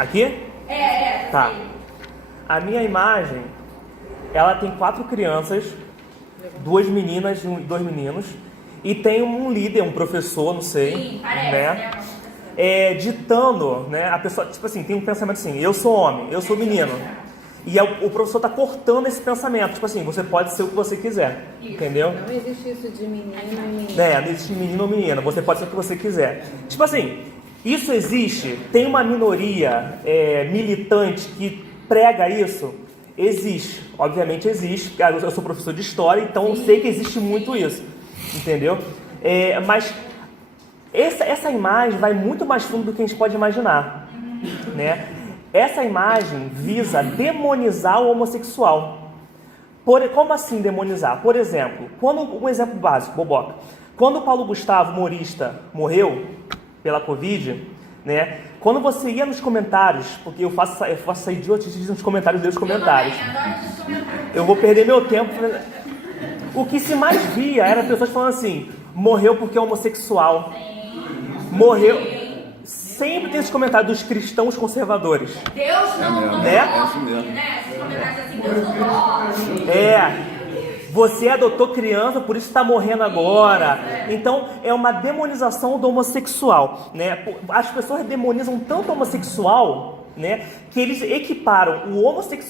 Aqui? Tá. A minha imagem, ela tem 4 crianças, 2 meninas e 2 meninos, e tem um líder, um professor, não sei, Sim, parece, né? Ditando, né? A pessoa, tipo assim, tem um pensamento assim: eu sou homem, eu sou menino. E o professor está cortando esse pensamento. Tipo assim, você pode ser o que você quiser. Isso. Entendeu? Não existe isso de menino e menina. Não existe menino ou menina. Você pode ser o que você quiser. Tipo assim, isso existe. Tem uma minoria militante que prega isso? Existe. Obviamente existe. Eu sou professor de história, então eu sei que existe muito isso. Entendeu? Mas essa imagem vai muito mais fundo do que a gente pode imaginar. Né? Essa imagem visa demonizar o homossexual. Como assim demonizar? Por exemplo, um exemplo básico, boboca. Quando o Paulo Gustavo, humorista, morreu pela Covid, né? Quando você ia nos comentários, porque eu faço essa idiotice nos comentários dos comentários. Eu vou perder meu tempo. O que se mais via era pessoas falando assim: morreu porque é homossexual. Morreu. Sempre tem esses comentários dos cristãos conservadores. Deus não né? Esses comentários assim, Deus não morre. Você adotou criança, por isso está morrendo agora. Então, é uma demonização do homossexual, né? As pessoas demonizam tanto o homossexual, né, que eles equiparam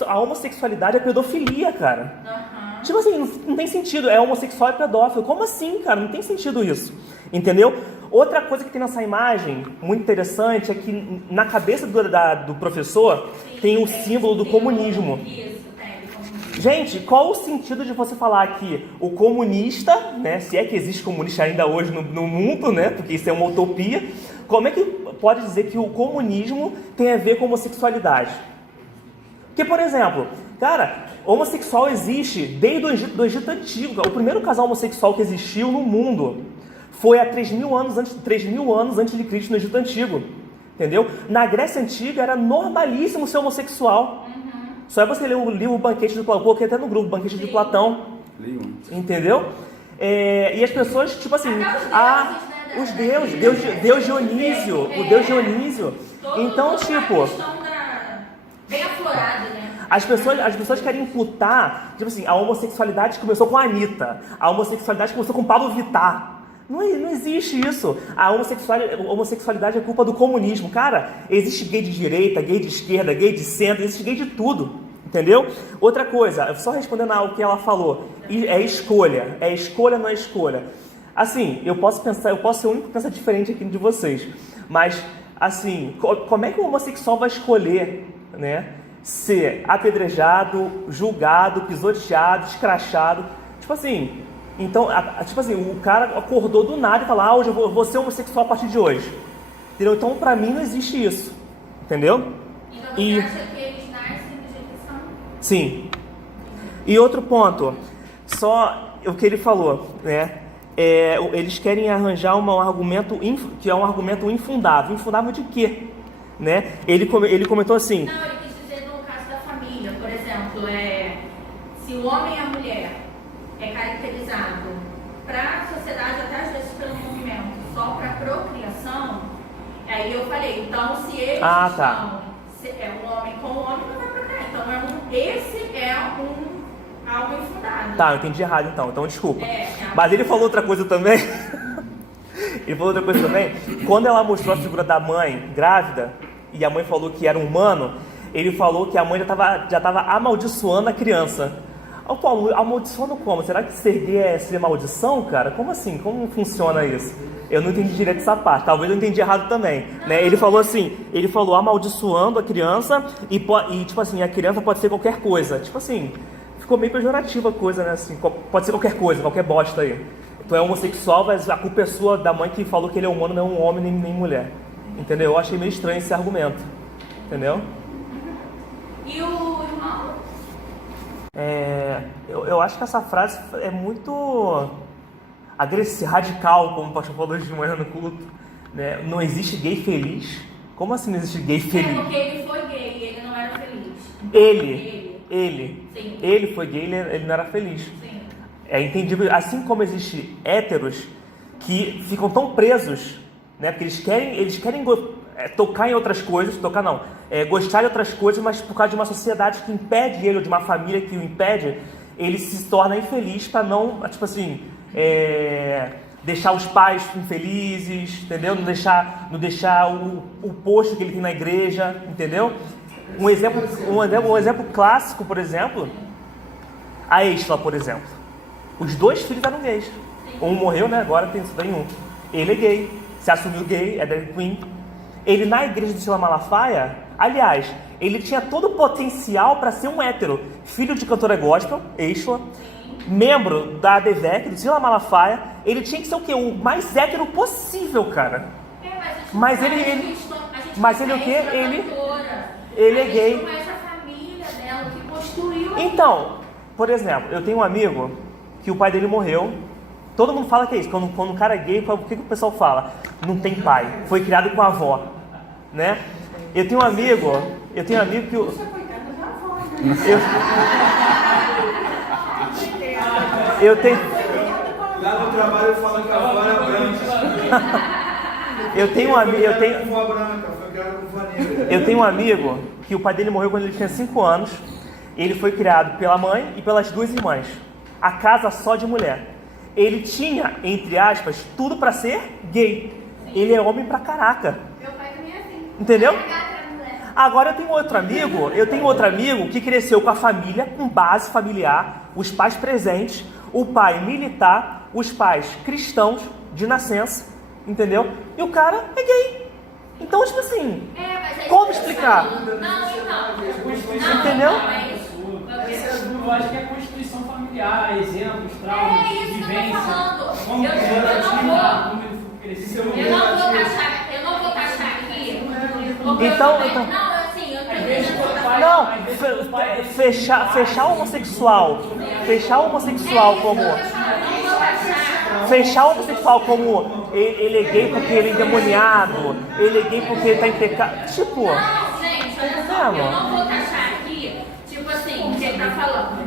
a homossexualidade à pedofilia, cara. Tipo assim, não tem sentido. É homossexual e pedófilo. Como assim, cara? Não tem sentido isso. Entendeu? Outra coisa que tem nessa imagem, muito interessante, é que na cabeça do professor tem o símbolo do comunismo. Gente, qual o sentido de você falar que o comunista, né, se é que existe comunista ainda hoje no mundo, né, porque isso é uma utopia, como é que pode dizer que o comunismo tem a ver com homossexualidade? Porque, por exemplo, cara, homossexual existe desde o Egito Antigo. O primeiro casal homossexual que existiu no mundo foi há 3.000 anos antes de Cristo no Egito Antigo. Entendeu? Na Grécia Antiga era normalíssimo ser homossexual. Só é você ler o livro Banquete de Platão, coloquei até no grupo, Banquete de Platão. Entendeu? E as pessoas, tipo assim, os deuses, Deus Dionísio, o Deus Dionísio. Então, tipo, bem aflorado, né? As pessoas querem imputar, tipo assim, a homossexualidade começou com a Anitta, a homossexualidade começou com Pablo Vittar. Não existe isso. A homossexualidade é culpa do comunismo. Cara, existe gay de direita, gay de esquerda, gay de centro, existe gay de tudo. Entendeu? Outra coisa, só respondendo ao que ela falou, é escolha. É escolha, não é escolha. Assim, eu posso ser o único que pensa diferente aqui de vocês. Mas, assim, como é que o homossexual vai escolher, né, ser apedrejado, julgado, pisoteado, escrachado? Tipo assim... Então, tipo assim, o cara acordou do nada e falou: hoje eu vou ser homossexual a partir de hoje. Entendeu? Então, pra mim, não existe isso. Entendeu? Então, você acha que eles nascem do jeito que são? Sim. E outro ponto, só o que ele falou, né? Eles querem arranjar um argumento que é um argumento infundável. Infundável de quê? Né? Ele comentou assim... Não, ele quis dizer no caso da família, por exemplo, se o homem e a mulher é caracterizado para a sociedade, até às vezes pelo movimento, só para procriação, aí eu falei, então se eles estão, um homem com o homem, não vai procriar. Então esse é algo infundado. Tá, eu entendi errado então desculpa. Mas ele falou outra coisa também. Quando ela mostrou a figura da mãe grávida, e a mãe falou que era um humano, ele falou que a mãe já estava amaldiçoando a criança. Paulo, amaldiçoando como? Será que ser gay é ser maldição, cara? Como assim? Como funciona isso? Eu não entendi direito essa parte, talvez eu entendi errado também, né? Ele falou amaldiçoando a criança e tipo assim, a criança pode ser qualquer coisa. Tipo assim, ficou meio pejorativa a coisa, né? Assim, pode ser qualquer coisa, qualquer bosta aí. Tu é homossexual, mas a culpa é sua da mãe que falou que ele é humano, não é um homem nem mulher. Entendeu? Eu achei meio estranho esse argumento. Entendeu? E o irmão? Eu acho que essa frase é muito radical, como o pastor falou de manhã no culto, né? Não existe gay feliz? Como assim não existe gay feliz? Porque ele foi gay e ele não era feliz. Ele foi gay e ele não era feliz. Sim. É entendível, assim como existe héteros que ficam tão presos, né? Porque eles querem tocar em outras coisas, gostar de outras coisas, mas por causa de uma sociedade que impede ele, ou de uma família que o impede, ele se torna infeliz para não, tipo assim, deixar os pais infelizes, entendeu? Não deixar o posto que ele tem na igreja, entendeu? Um exemplo clássico, por exemplo, a Estela, por exemplo. Os 2 filhos eram gays. Um morreu, né? Agora tem um. Ele é gay, se assumiu gay, é drag queen. Ele na igreja de Estela Malafaia, aliás, ele tinha todo o potencial para ser um hétero. Filho de cantora gospel, Estela, membro da ADVEC, de Estela Malafaia. Ele tinha que ser o quê? O mais hétero possível, cara. Mas ele o quê? Ele é gay. Então, por exemplo, eu tenho um amigo que o pai dele morreu. Todo mundo fala que é isso. Quando um cara é gay, o que o pessoal fala? Não tem pai. Foi criado com a avó, né? Eu tenho um amigo que Lá no trabalho falam que a avó era branca. Eu tenho um amigo que o pai dele morreu quando ele tinha 5 anos. Ele foi criado pela mãe e pelas 2 irmãs. A casa só de mulher. Ele tinha, entre aspas, tudo para ser gay. Ele é homem pra caraca. Meu pai também é assim. Entendeu? Agora eu tenho outro amigo que cresceu com a família, com base familiar, os pais presentes, o pai militar, os pais cristãos de nascença, entendeu? E o cara é gay. Então, tipo assim, como explicar? Entendeu? Eu acho que é a constituição familiar, exemplos, traumas, vivência. Eu não vou taxar aqui. Fechar o homossexual como ele é gay porque ele é endemoniado, ele é gay porque ele está em pecado. Tipo, não, gente, olha só, eu não vou taxar aqui, tipo assim, que ele tá falando.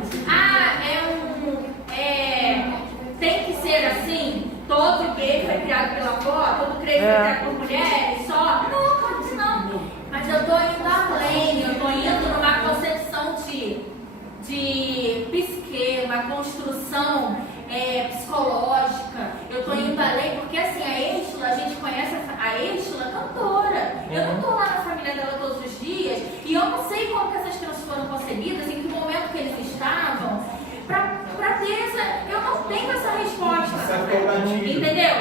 Tem que ser assim, todo gay foi criado pela avó, todo crente foi criado por mulheres, só. Não, claro que não. Mas eu tô indo além, eu tô indo numa concepção de psique, uma construção psicológica. Eu tô indo além, porque assim, a Estela, a gente conhece a Estela cantora. Eu não tô lá na família dela todos os dias e eu não sei como que essas crianças foram concebidas, em que momento que eles estavam, pra ter eu não tenho essa resposta. Entendeu?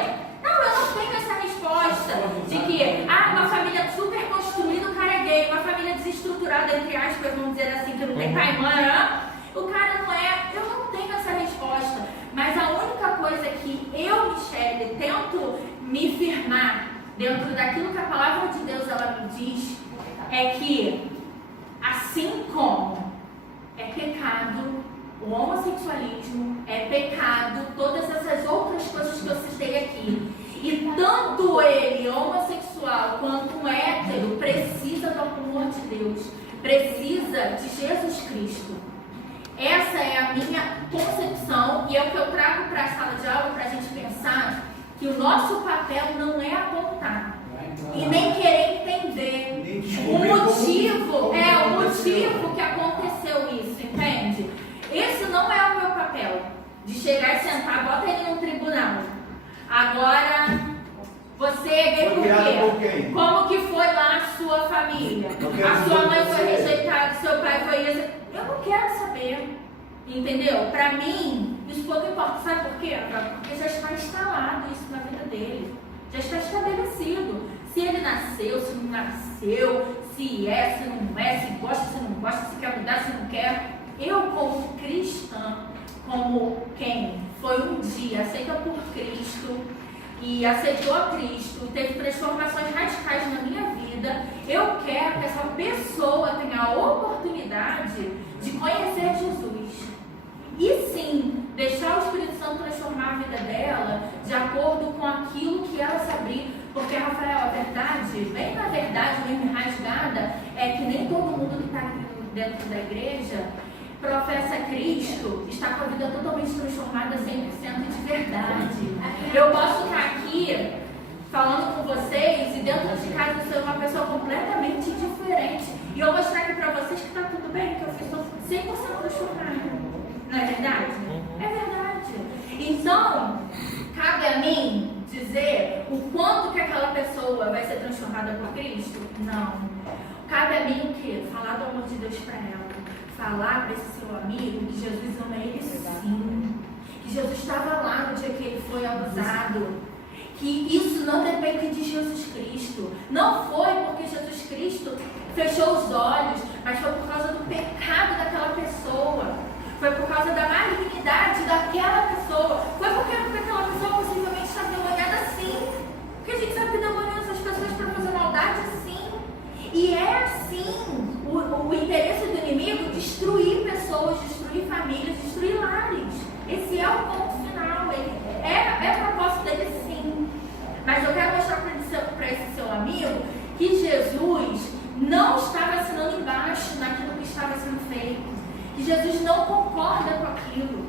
Não, eu não tenho essa resposta de que, uma família super construída, o cara é gay, uma família desestruturada, entre aspas, vamos dizer assim, que não tem pai e mãe, o cara não é. Eu não tenho essa resposta. Mas a única coisa que eu, Michele, tento me firmar dentro daquilo que a palavra de Deus ela me diz é que, assim como é pecado o homossexualismo, é pecado todas essas outras coisas que eu citei aqui, e tanto ele, homossexual, quanto um hétero, precisa do amor de Deus, precisa de Jesus Cristo. Essa é a minha concepção e é o que eu trago para a sala de aula para a gente pensar que o nosso papel não é apontar e nem querer entender o motivo que aconteceu isso, entende? Esse não é o meu papel, de chegar e sentar, bota ele num tribunal. Agora, você é gay por quê? Como que foi lá a sua família? A sua mãe foi rejeitada, seu pai foi rejeitada. Eu não quero saber, entendeu? Pra mim, isso pouco importa. Sabe por quê? Porque já está instalado isso na vida dele. Já está estabelecido. Se ele nasceu, se não nasceu, se é, se não é, se gosta, se não gosta, se quer mudar, se não quer. Eu, como cristã, como quem foi um dia aceita por Cristo e aceitou a Cristo, teve transformações radicais na minha vida, eu quero que essa pessoa tenha a oportunidade de conhecer Jesus. E sim, deixar o Espírito Santo transformar a vida dela de acordo com aquilo que ela se abrir. Porque, Rafael, a verdade, bem na verdade, bem rasgada, é que nem todo mundo que está aqui dentro da igreja professa Cristo, está com a vida totalmente transformada 100% de verdade. Eu posso estar aqui falando com vocês, e dentro de casa eu sou uma pessoa completamente diferente. E eu mostrar aqui pra vocês que tá tudo bem, que eu fiz 100% transformada. Não é verdade? É verdade. Então, cabe a mim dizer o quanto que aquela pessoa vai ser transformada por Cristo? Não. Cabe a mim o quê? Falar do amor de Deus para ela. Falar para esse seu amigo que Jesus ama ele sim. Que Jesus estava lá no dia que ele foi abusado. Que isso não depende de Jesus Cristo. Não foi porque Jesus Cristo fechou os olhos, mas foi por causa do pecado daquela pessoa. Foi por causa da malignidade daquela pessoa. Foi porque aquela pessoa possivelmente está demoniada sim. Porque a gente sabe que demoniam essas pessoas para fazer maldade sim. E é assim o interesse do inimigo: destruir pessoas, destruir famílias, destruir lares. Esse é o ponto final. É a proposta dele sim. Mas eu quero mostrar para esse seu amigo que Jesus não estava assinando embaixo naquilo que estava sendo feito. Que Jesus não concorda com aquilo,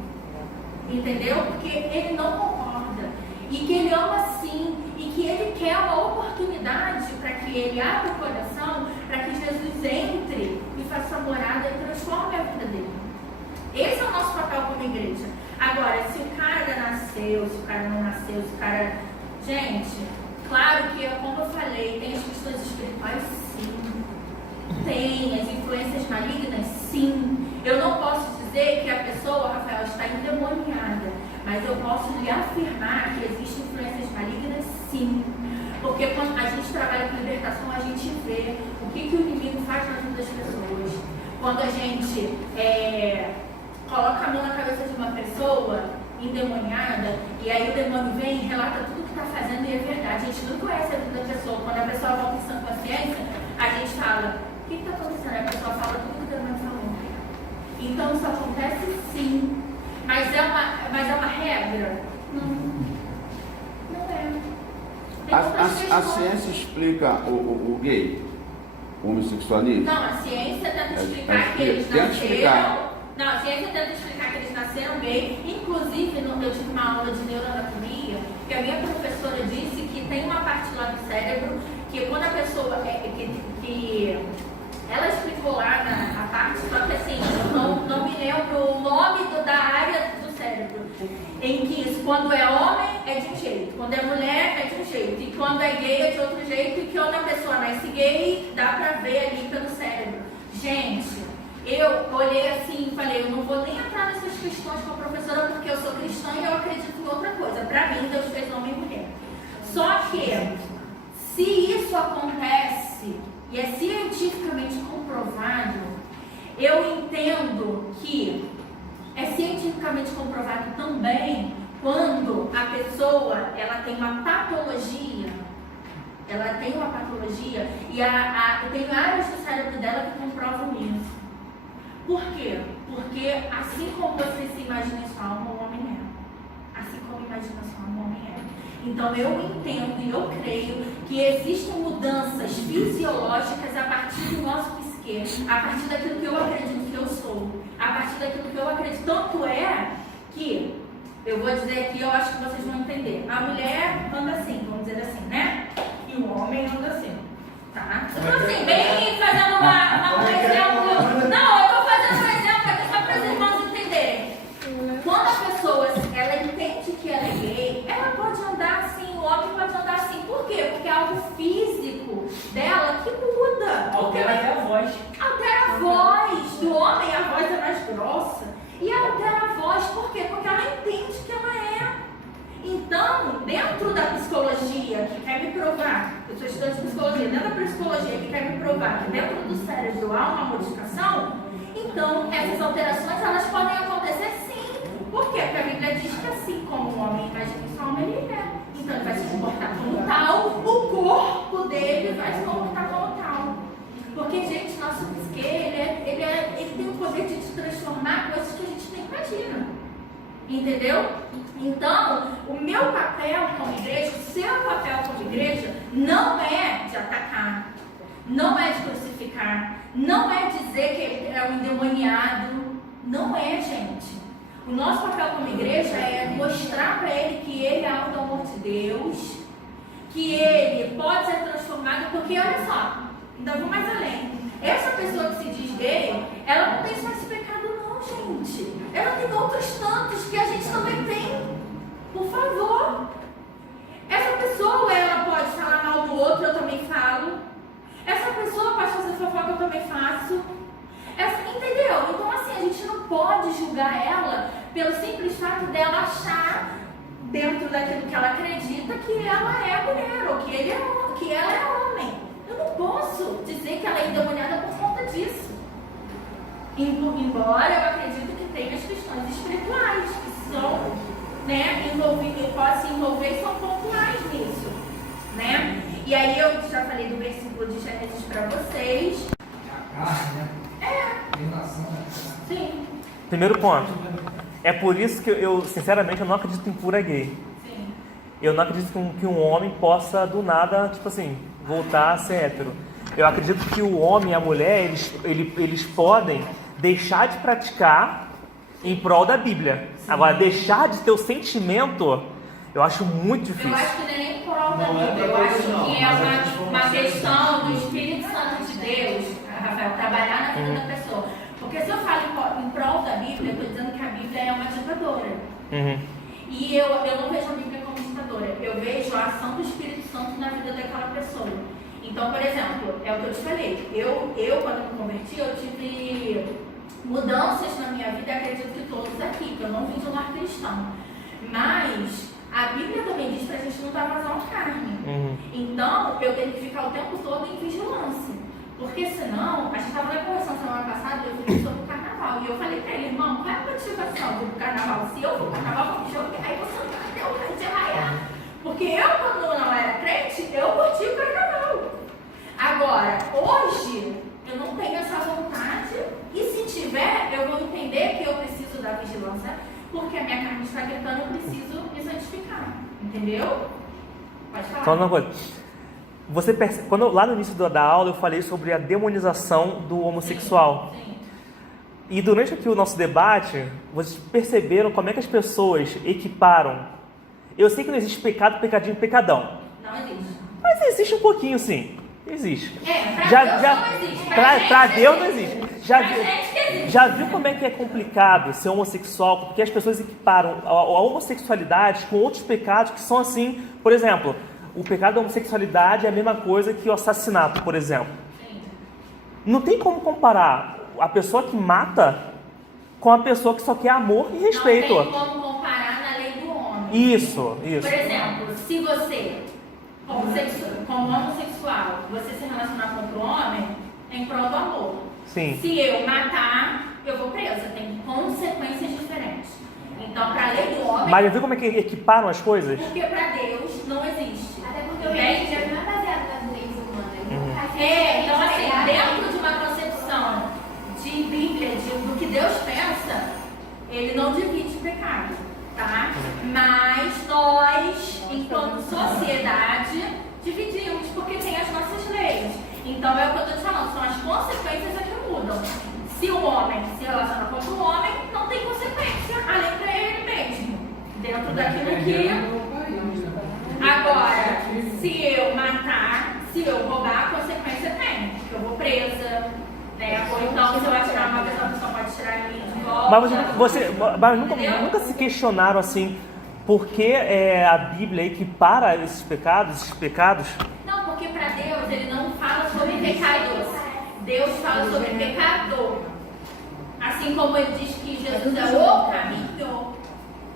entendeu? Porque ele não concorda, e que ele ama sim, e que ele quer uma oportunidade para que ele abra o coração, para que Jesus entre e faça morada e transforme a vida dele. Esse é o nosso papel como igreja. Agora, se o cara nasceu, se o cara não nasceu, se o cara... Gente, claro que, como eu falei, tem as questões espirituais sim, tem as influências malignas sim. Eu não posso dizer que a pessoa, Rafael, está endemoniada, mas eu posso lhe afirmar que existem influências malignas sim. Porque quando a gente trabalha com libertação, a gente vê o que o inimigo faz na vida das pessoas. Quando a gente coloca a mão na cabeça de uma pessoa endemoniada, e aí o demônio vem e relata tudo o que está fazendo, e é verdade. A gente não conhece a vida da pessoa. Quando a pessoa volta em sã consciência, a gente fala: o que está acontecendo? A pessoa fala tudo o que o demônio falou. Então isso acontece sim, mas é uma regra? Não é. A ciência explica o gay, o homossexualismo? Não, a ciência tenta explicar que eles nasceram. Não, a ciência tenta explicar que eles nasceram gay. Inclusive, eu tive uma aula de neuroanatomia que a minha professora disse que tem uma parte lá do cérebro que quando a pessoa ela explicou lá na parte, só que assim, eu não me lembro o nome da área do cérebro, em que quando é homem é de um jeito, quando é mulher é de um jeito, e quando é gay é de outro jeito, e que quando a pessoa nasce gay, dá pra ver ali pelo cérebro. Gente, eu olhei assim e falei: eu não vou nem entrar nessas questões com a professora, porque eu sou cristã e eu acredito em outra coisa. Pra mim, Deus fez homem e mulher. Só que, se isso acontece e é cientificamente comprovado, eu entendo que é cientificamente comprovado também quando a pessoa ela tem uma patologia, e tem áreas do cérebro dela que comprovam isso. Por quê? Porque assim como você se imagina em sua alma, o homem é. Assim como imagina sua alma, o homem é. Então eu entendo e eu creio que existem mudanças fisiológicas a partir do nosso psique, a partir daquilo que eu acredito que eu sou, a partir daquilo que eu acredito. Tanto é que, eu vou dizer aqui, eu acho que vocês vão entender. A mulher anda assim, vamos dizer assim, né? E o homem anda assim, tá? Então assim, bem fazendo um exemplo. Não, eu tô fazendo um exemplo aqui só para os irmãos entenderem. Quando a pessoa ela entende que ela é gay, ela pode andar assim, o homem pode andar assim. Por quê? Porque é algo físico dela que muda. Altera até a voz. Altera a voz do homem, a voz é mais grossa. E altera a voz, por quê? Porque ela entende que ela é. Então, dentro da psicologia que quer me provar, eu sou estudante de psicologia, dentro da psicologia que quer me provar que dentro do cérebro há uma modificação, então essas alterações elas podem acontecer sim. Por quê? Porque a Bíblia diz que assim como o homem imagina que sua alma ele é. Então ele vai se comportar como tal, o corpo dele vai se comportar como tal. Porque, gente, nosso psique, ele tem o poder de transformar coisas que a gente nem imagina. Entendeu? Então, o meu papel como igreja, o seu papel como igreja, não é de atacar, não é de crucificar, não é dizer que ele é um endemoniado. Não é, gente. O nosso papel como igreja é mostrar para ele que ele é algo do amor de Deus, que ele pode ser transformado, porque olha só, ainda vou mais além. Essa pessoa que se diz gay, ela não tem só esse pecado não, gente. Ela tem outros tantos que a gente também tem. Por favor. Essa pessoa, ela pode falar mal do outro, eu também falo. Essa pessoa pode fazer fofoca, eu também faço. Entendeu? Então assim, a gente não pode julgar ela pelo simples fato dela achar, dentro daquilo que ela acredita, que ela é mulher ou que ela é homem. Eu não posso dizer que ela é endemoniada por conta disso. Embora eu acredito que tem as questões espirituais, que são, né, podem se envolver e são pontuais nisso, né? E aí eu já falei do versículo de Gênesis para vocês. É a carne, né? Sim. Primeiro ponto. É por isso que sinceramente, eu não acredito em cura gay. Sim. Eu não acredito que um homem possa, do nada, tipo assim, voltar a ser hétero. Eu acredito que o homem e a mulher, eles podem deixar de praticar em prol da Bíblia. Sim. Agora, deixar de ter o sentimento, eu acho muito difícil. Eu acho que não é nem prol da Bíblia. Eu acho que é uma questão do Espírito Santo de Deus, Rafael, trabalhar na vida da pessoa. Porque se eu falo em prol da Bíblia, eu estou dizendo que a Bíblia é uma ditadora. E eu não vejo a Bíblia como ditadora. Eu vejo a ação do Espírito Santo na vida daquela pessoa. Então, por exemplo, é o que eu te falei. Eu quando me converti, eu tive mudanças na minha vida, acredito que todos aqui, que eu não vim de um lar cristão. Mas a Bíblia também diz pra gente não dar vazão à carne. Então, eu tenho que ficar o tempo todo em vigilância. Porque senão, a gente estava na conversão semana passada, eu falei sobre o carnaval. E eu falei pra ele, irmão, qual é a motivação do carnaval? Se eu for carnaval, vou me jogar, aí você não vai ter o de raiar. Porque eu, quando não era crente, eu curti o carnaval. Agora, hoje, eu não tenho essa vontade. E se tiver, eu vou entender que eu preciso da vigilância. Porque a minha carne está gritando, eu preciso me santificar. Entendeu? Pode falar. Só uma coisa. Você percebe, lá no início da aula eu falei sobre a demonização do homossexual. Sim. E durante aqui o nosso debate, vocês perceberam como é que as pessoas equiparam. Eu sei que não existe pecado, pecadinho, pecadão. Não existe. Mas existe um pouquinho, sim. Existe. Pra Deus não existe. Pra Deus não existe. Existe. Já viu como é que é complicado ser homossexual? Porque as pessoas equiparam a homossexualidade com outros pecados que são assim, por exemplo, o pecado da homossexualidade é a mesma coisa que o assassinato, por exemplo. Sim. Não tem como comparar a pessoa que mata com a pessoa que só quer amor e respeito. Não tem como comparar na lei do homem. Isso. Por exemplo, se você, como homossexual, você se relacionar com outro homem, é em prol do amor. Sim. Se eu matar, eu vou presa. Tem consequências diferentes. Então, para a lei do homem... Mas viu como é que equiparam as coisas? Porque para Deus não existe. Até porque o religião não é baseado nas leis humanas. Então assim, dentro de uma concepção de Bíblia, do que Deus pensa, ele não divide o pecado, tá? Mas nós, enquanto sociedade, dividimos, porque tem as nossas leis. Então é o que eu estou te falando, são as consequências que mudam. Se o homem se relaciona com outro homem, não tem consequência, além para ele mesmo, dentro daquilo que... Agora, se eu matar, se eu roubar, a consequência tem, porque eu vou presa, né? Ou então, se eu atirar uma vez, a pessoa pode tirar mim de volta. Mas nunca se questionaram assim, por que a Bíblia equipara esses pecados? Não, porque para Deus, ele não fala sobre pecados. Deus fala sobre pecador. Assim como ele diz que Jesus é o caminho.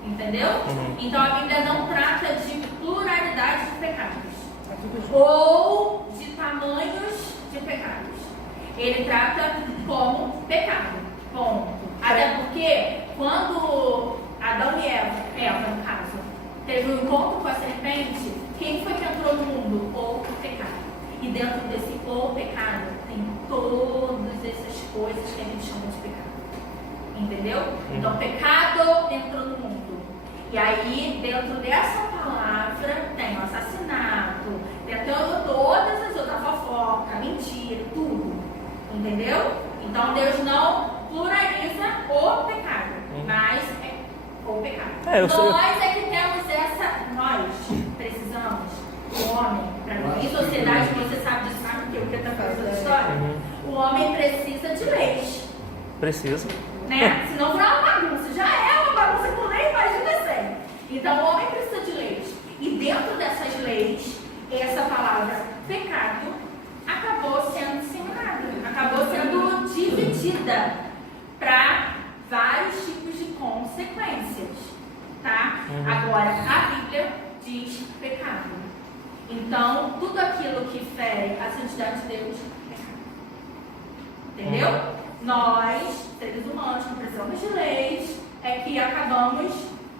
Entendeu? Então a Bíblia não trata de pluralidade de pecados ou de tamanhos de pecados. Ele trata como pecado. Ponto. Até porque quando Adão e Eva no caso, teve um encontro com a serpente, quem foi que entrou no mundo? O pecado. E dentro desse o pecado tem todas essas coisas que a gente chama de pecado. Entendeu? Então pecado entrou no mundo. E aí, dentro dessa palavra, tem o assassinato, tem todas as outras fofocas, mentira, tudo. Entendeu? Então, Deus não pluraliza o pecado, mas é o pecado. Nós é que temos nós precisamos, o homem, em sociedade, você sabe disso, sabe o que está fazendo a história? O homem precisa de leis. Precisa. Né? Se não for uma bagunça, já é uma bagunça com lei, imagina sem. Então o homem precisa de leis. E dentro dessas leis, essa palavra pecado acabou sendo disseminada, acabou sendo dividida para vários tipos de consequências, tá? Agora, a Bíblia diz pecado. Então, tudo aquilo que fere a santidade de Deus é pecado. Entendeu? Nós, seres humanos, que precisamos de leis, é que acabamos...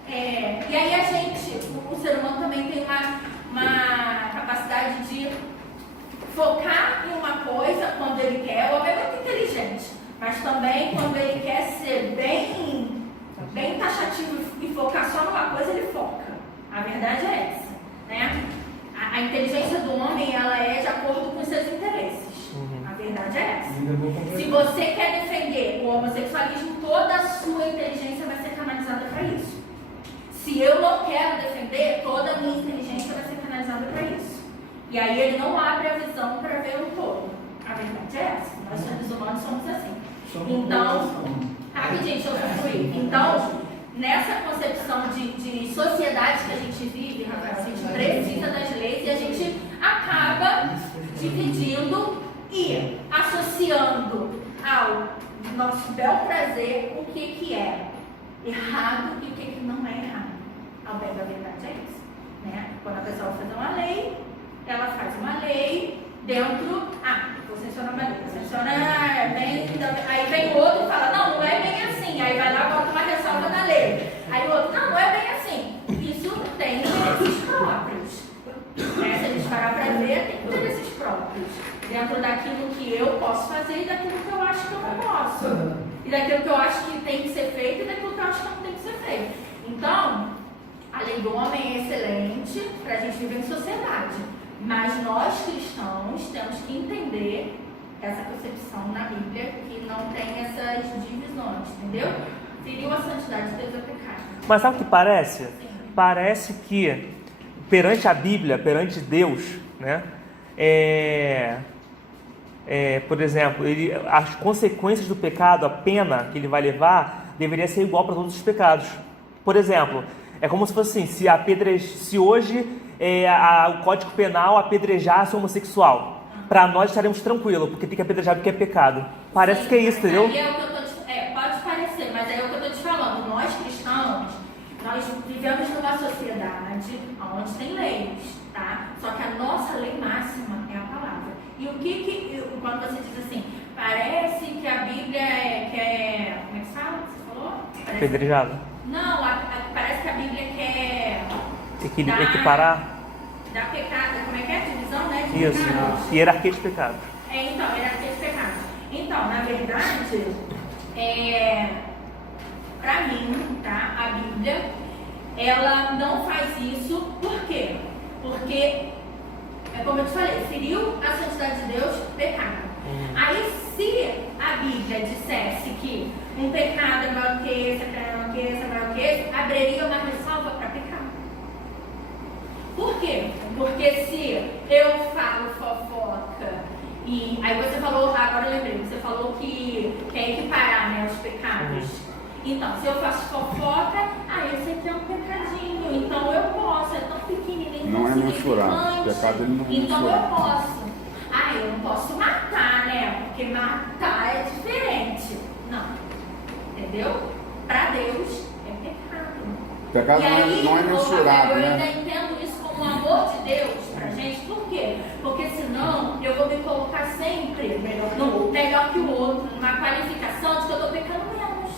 e aí a gente, o ser humano também tem uma capacidade de focar em uma coisa quando ele quer. O homem é muito inteligente, mas também quando ele quer ser bem taxativo e focar só numa coisa, ele foca. A verdade é essa, né? A inteligência do homem, ela é de acordo com os seus interesses. A verdade é essa. Se você quer defender o homossexualismo, toda a sua inteligência vai ser canalizada para isso. Se eu não quero defender, toda a minha inteligência vai ser canalizada para isso. E aí ele não abre a visão para ver o todo. A verdade é essa. Nós, seres humanos, somos assim. Então, rapidinho, deixa eu concluir. Então, nessa concepção de sociedade que a gente vive, Rafael, a gente precisa das leis e a gente acaba dividindo e associando ao nosso bel prazer o que é errado e o que não é errado. Ao bem da verdade é isso, né? Quando a pessoa vai fazer uma lei, ela faz uma lei dentro... vou sancionar uma lei, aí vem o outro e fala, não é bem assim. Aí vai lá e bota uma ressalva na lei. Aí o outro, não é bem assim. Isso tem interesses próprios. Se a gente parar para ver, tem interesses próprios. Dentro daquilo que eu posso fazer e daquilo que eu acho que eu não posso. E daquilo que eu acho que tem que ser feito e daquilo que eu acho que não tem que ser feito. Então, a lei do homem é excelente para a gente viver em sociedade. Mas nós cristãos temos que entender essa concepção na Bíblia que não tem essas divisões, entendeu? Feriu a santidade de Deus é pecado. Mas sabe o que parece? Sim. Parece que perante a Bíblia, perante Deus, né? Por exemplo, as consequências do pecado, a pena que ele vai levar, deveria ser igual para todos os pecados. Por exemplo, é como se fosse assim, se hoje o Código Penal apedrejasse o homossexual, para nós estaremos tranquilos, porque tem que apedrejar porque é pecado. Parece que é isso, entendeu? Aí é o que eu pode parecer, mas é o que eu estou te falando. Nós cristãos, nós vivemos numa sociedade onde tem leis, tá? Só que a nossa lei máxima é a palavra. E quando você diz assim, parece que a Bíblia como é que fala? Você falou? Apedrejado. Não, parece que a Bíblia quer equiparar. Da pecado, como é que é a divisão, né? Isso, hierarquia de pecados. Então, hierarquia de pecados. Então, na verdade, pra mim, tá? A Bíblia, ela não faz isso, por quê? Porque, como eu te falei, feriu a santidade de Deus, pecado. Aí, se a Bíblia dissesse que um pecado é maior que esse, é maior que esse, é maior que esse, abriria uma ressalva para pecado. Por quê? Porque se eu falo fofoca e... Aí você falou, agora eu lembrei, você falou que quer equiparar, né, os pecados. Então, se eu faço fofoca, esse aqui é um pecadinho, então eu posso, é tão pequenininho, não é mensurável, o pecado ele não é então mensurável. eu posso. Eu não posso matar, né, porque matar é diferente. Não, entendeu? Para Deus é pecado. O pecado não é mensurável, eu né? ainda entendo isso como o amor de Deus pra gente. Por quê? Porque senão eu vou me colocar sempre melhor que o outro, numa qualificação de que eu estou pecando menos.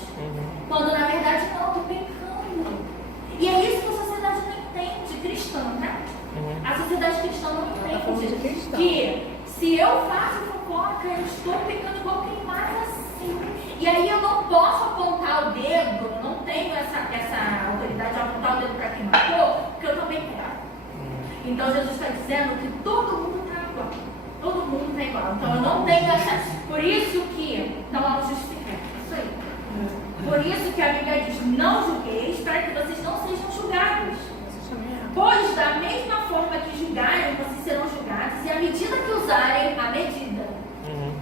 Quando na verdade não, eu estou pecando. E é isso que a sociedade não entende, cristã, né? A sociedade cristã não entende que se eu faço fofoca, eu estou pecando igual quem mais assim. E aí eu não posso apontar o dedo, eu não tenho essa autoridade de apontar o dedo para quem matou, porque eu também quero. Então Jesus está dizendo que todo mundo está igual. Todo mundo está igual. Então eu não tenho essa. Por isso que não há justificar. Isso aí. Por isso que a Bíblia diz: não julgueis, para que vocês não sejam julgados. Pois da mesma forma que julgarem, vocês serão julgados.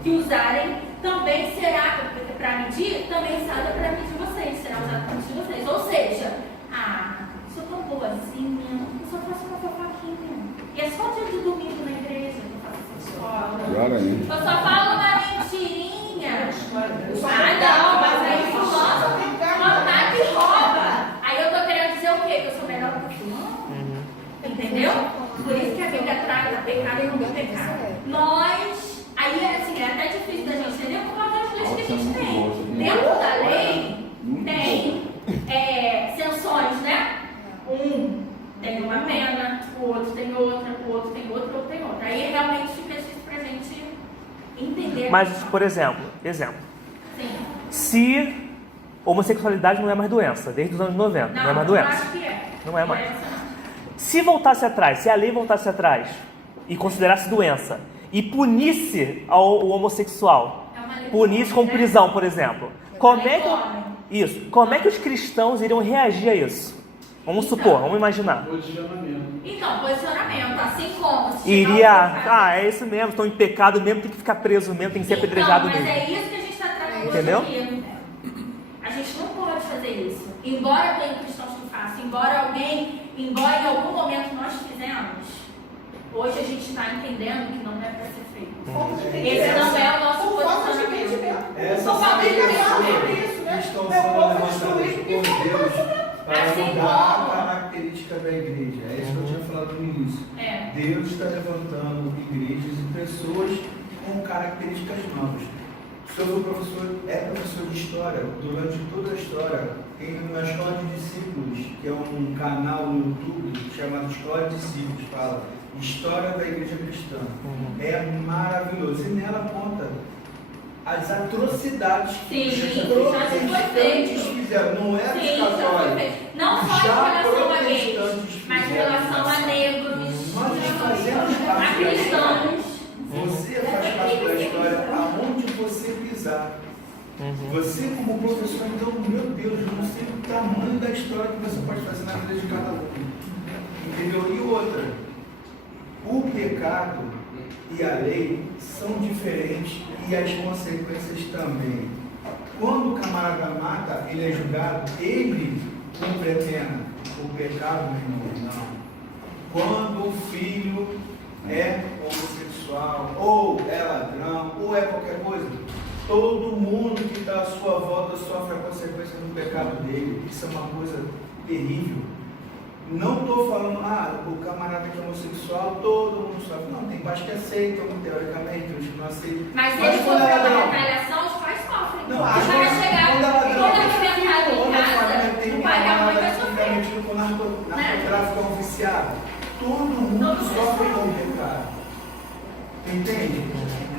que usarem também será, para medir, também será para medir vocês, será usado para medir vocês. Ou seja, sou tão boazinha, eu só faço uma fofoquinha. E é só dia de domingo na igreja que eu faço essa escola. Eu só falo uma mentirinha. Não, mas aí fulano mata e rouba. Aí eu tô querendo dizer o quê? Que eu sou melhor que fulano? Entendeu? Por isso que a Bíblia trata pecado e não pecado. Nós, aí assim, é até difícil da gente entender por causa das leis que a gente tem. Dentro da lei, tem sanções, né? Um tem uma pena, o outro tem outra, o outro tem outra, o outro tem outra. Aí realmente fica difícil pra gente entender. Mas, por exemplo, Sim. Se homossexualidade não é mais doença, desde os anos 90, não é mais doença. Eu acho que é. Não é mais. Doença não. Se voltasse atrás, se a lei voltasse atrás e considerasse doença e punisse o homossexual, punisse com prisão, por exemplo, como é que os cristãos iriam reagir a isso? Vamos supor, vamos imaginar. Posicionamento. Então, posicionamento, assim como se É isso mesmo, estão em pecado mesmo, tem que ficar preso mesmo, tem que ser apedrejado mas mesmo. é isso que a gente está tratando Entendeu? hoje aqui. A gente não pode fazer isso. Embora tenha cristãos que façam, embora em algum momento nós fizemos, hoje a gente está entendendo que não é para ser feito. Esse não é o nosso posicionamento. Essas pessoas que estão sendo levantadas por Deus para mudar a característica da igreja. É isso que eu tinha falado no início. Deus está levantando igrejas e pessoas com características novas. O senhor professor de história, durante toda a história, tem uma escola de discípulos, que é um canal no YouTube chamado Escola de Discípulos, fala História da Igreja Cristã. É maravilhoso. E nela conta as atrocidades que os protestantes fizeram. Não é dos católicos. Não só em relação a gays, mas em relação a negros, Nós fazemos parte a cristãos. Você faz parte da história aonde você pisar. Você como professor, então, meu Deus, eu não sei o tamanho da história que você pode fazer na vida de cada um. Entendeu? E outra, o pecado e a lei são diferentes e as consequências também. Quando o camarada mata, ele é julgado, ele cumpre a pena. O pecado, meu irmão, não. Quando o filho é homossexual, ou é ladrão, ou é qualquer coisa, todo mundo que está à sua volta sofre a consequência do pecado dele. Isso é uma coisa terrível. Não estou falando, o camarada que é homossexual, todo mundo sofre. Não, tem pais que aceitam, teoricamente, outros que não aceitam. Mas se ele for para uma retaliação, os pais sofrem. Não, vai chegar, quando a família tem o pai e a mãe vai que sofrer. está metido com narcotráfico, é um viciado. Todo mundo sofre com o pecado. Entende?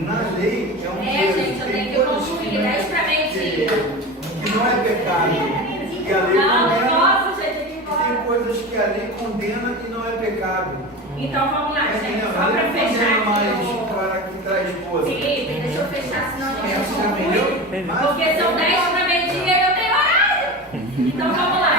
Na lei é um gente, eu tenho que concluir, que não é pecado. E a lei condena. Tem coisas que a lei condena e não é pecado. Então vamos lá, gente. Só para fechar aqui. Para que traz esposa. Sim, deixa eu fechar, senão a gente não conclui. Entendeu? Porque são 10 para meio-dia e eu tenho horário. Então vamos lá.